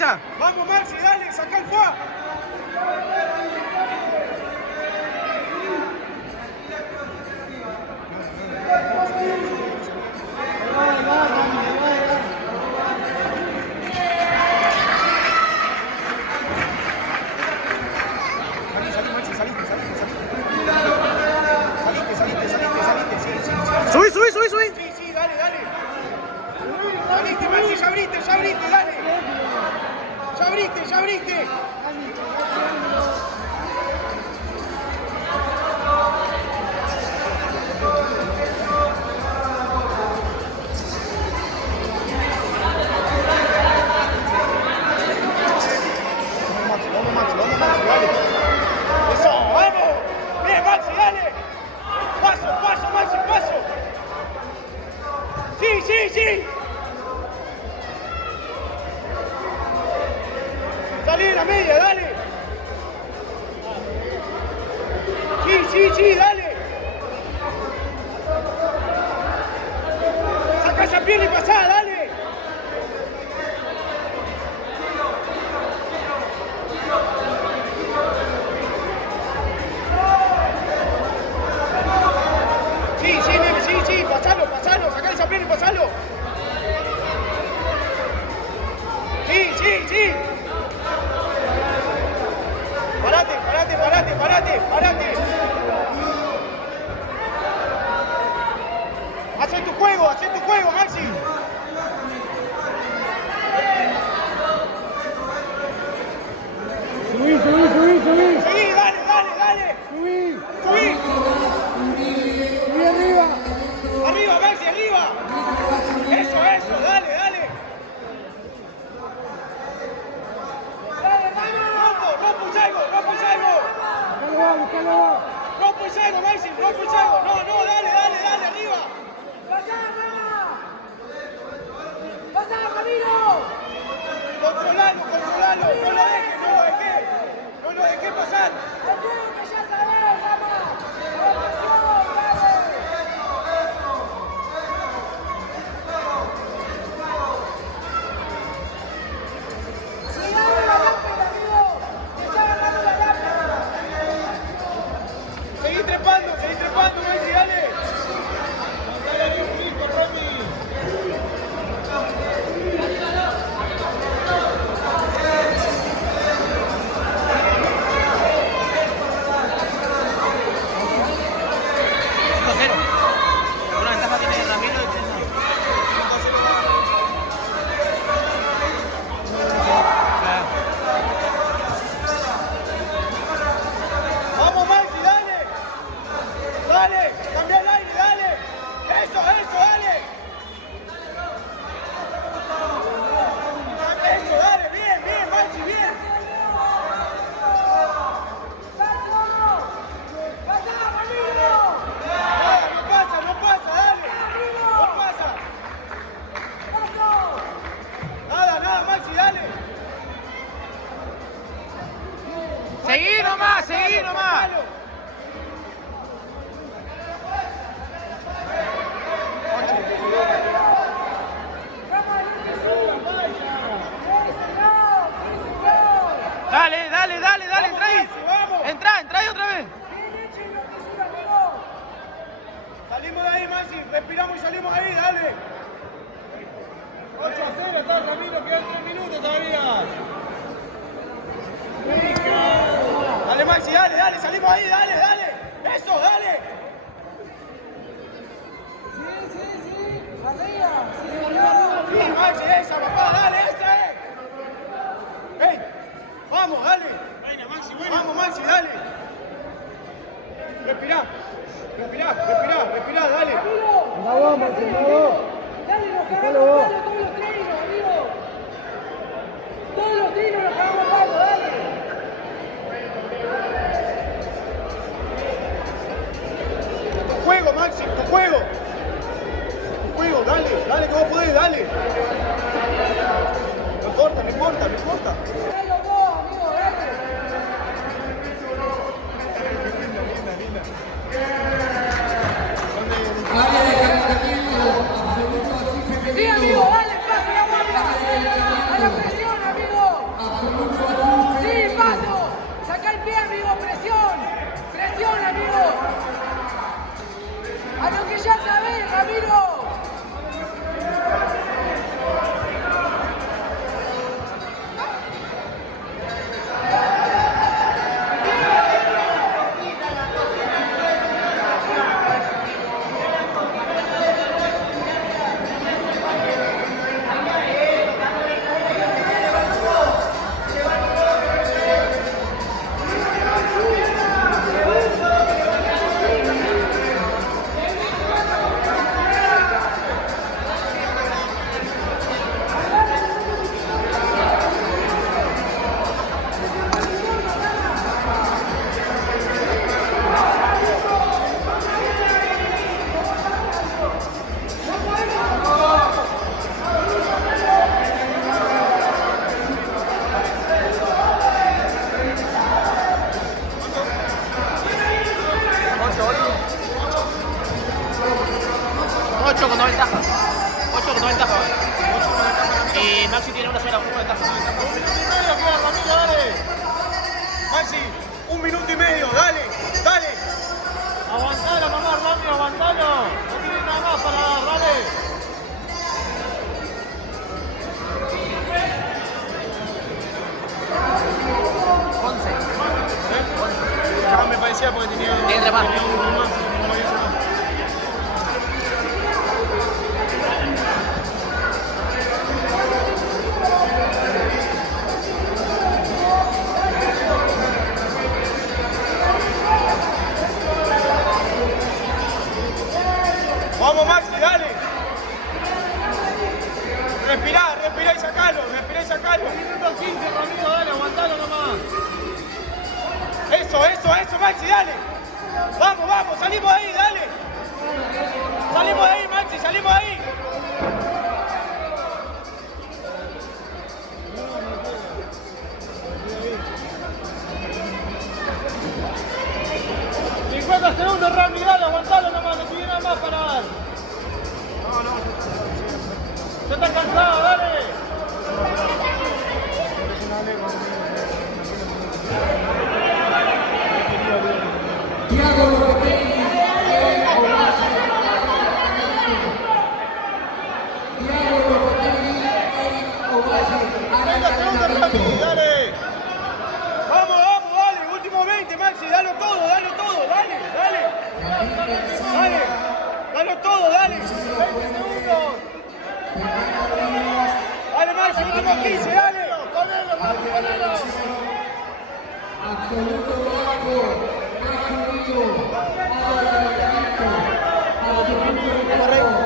esa. Vamos, Maxi, dale, saca el fuá. Subí. Sí, dale. Saliste, Maxi, ya abriste, dale. Ya abriste. Vamos, Maxi, dale. Eso, vamos. Bien, Maxi, dale. Paso, Maxi, paso. Sí. Salí de la media, dale. Sí, dale. Saca esa pierna y pasá, dale. Sí, pasalo, saca esa pierna y pasalo. Sí. Parate. Hacé tu juego, Maxi. Subí. Sí, dale. Subí. Subí arriba. Arriba, Maxi, arriba. Eso, dale. Rompo el salgo. Rompo el salgo, Maxi, No, dale, arriba. ¡Pasá, Camilo! Controlalo, no lo dejé pasar. ¡El juego que ya sabés, Rama! ¡La presión, dale! ¡Cuidado la lámpara, amigo! ¡Te está agarrando la lámpara! Seguí trepando, Maxi, dale. Una ventaja tiene Ramiro y Vamos, Maxi, dale, cambia el aire, dale. Eso, dale. Eso, dale, bien, Maxi, bien. ¡Pasá, Camilo! No pasa, dale. No pasa. Nada, Maxi, dale. Seguí nomás. Dale, entra ahí. Vamos. Entra ahí otra vez. Salimos de ahí, Maxi, respiramos y salimos ahí, dale. 8-0, está Camilo, quedan 3 minutos todavía. Dale, Maxi, dale, salimos ahí, dale. Eso, dale. Sí. Arriba. Sí, Maxi, esa, papá, dale, esa es. Ey, vamos, dale. Vamos, Maxi, dale. Respirá, dale. Anda vos, Maxi, anda vos. Dale, nos Dale cagamos vos. palo todos los trinos, amigo. Todos los trinos nos cagamos palo, dale. Tu juego, Maxi, tu juego, dale, que vos podés, dale. No importa. Dale los dos, amigo, dale. Sí, amigo, dale, pase la guardia. A la presión, amigo. 8 con 90 para. Y Maxi tiene una sola ventaja. 1 minuto y medio queda, Ramiro, dale. Maxi, 1 minuto y medio, dale, dale. Aguantalo nomás, Ramiro, aguantalo. No tiene nada más para dar, dale. Ya me parecía porque tenía un más. Vamos Maxi, dale. Respirá, respirá y sacalo, respirá y sacalo. 1 minuto 15, Ramiro, dale, aguantalo nomás. Eso, Maxi, dale. Vamos, vamos, salimos de ahí, dale. Salimos de ahí, Maxi, salimos de ahí. Segundos, Rami, dale, aguantalo nomás, no tiene nada más para dar. No. Ya estás cansado, dale. Tiago Lopetegi, Eric Ovalle. Tiago Lopetegi, Eric Ovalle. 30 segundos, Rami, dale. Vamos, dale, último 20, Maxi, dale todo, dale. Dale todo, dale. 20 segundos. Dale, Maxi, último 15, dale. Ponelo. Absoluto Blanco, Nacho Vivo, Álvaro Benedicto, Absoluto Blanco.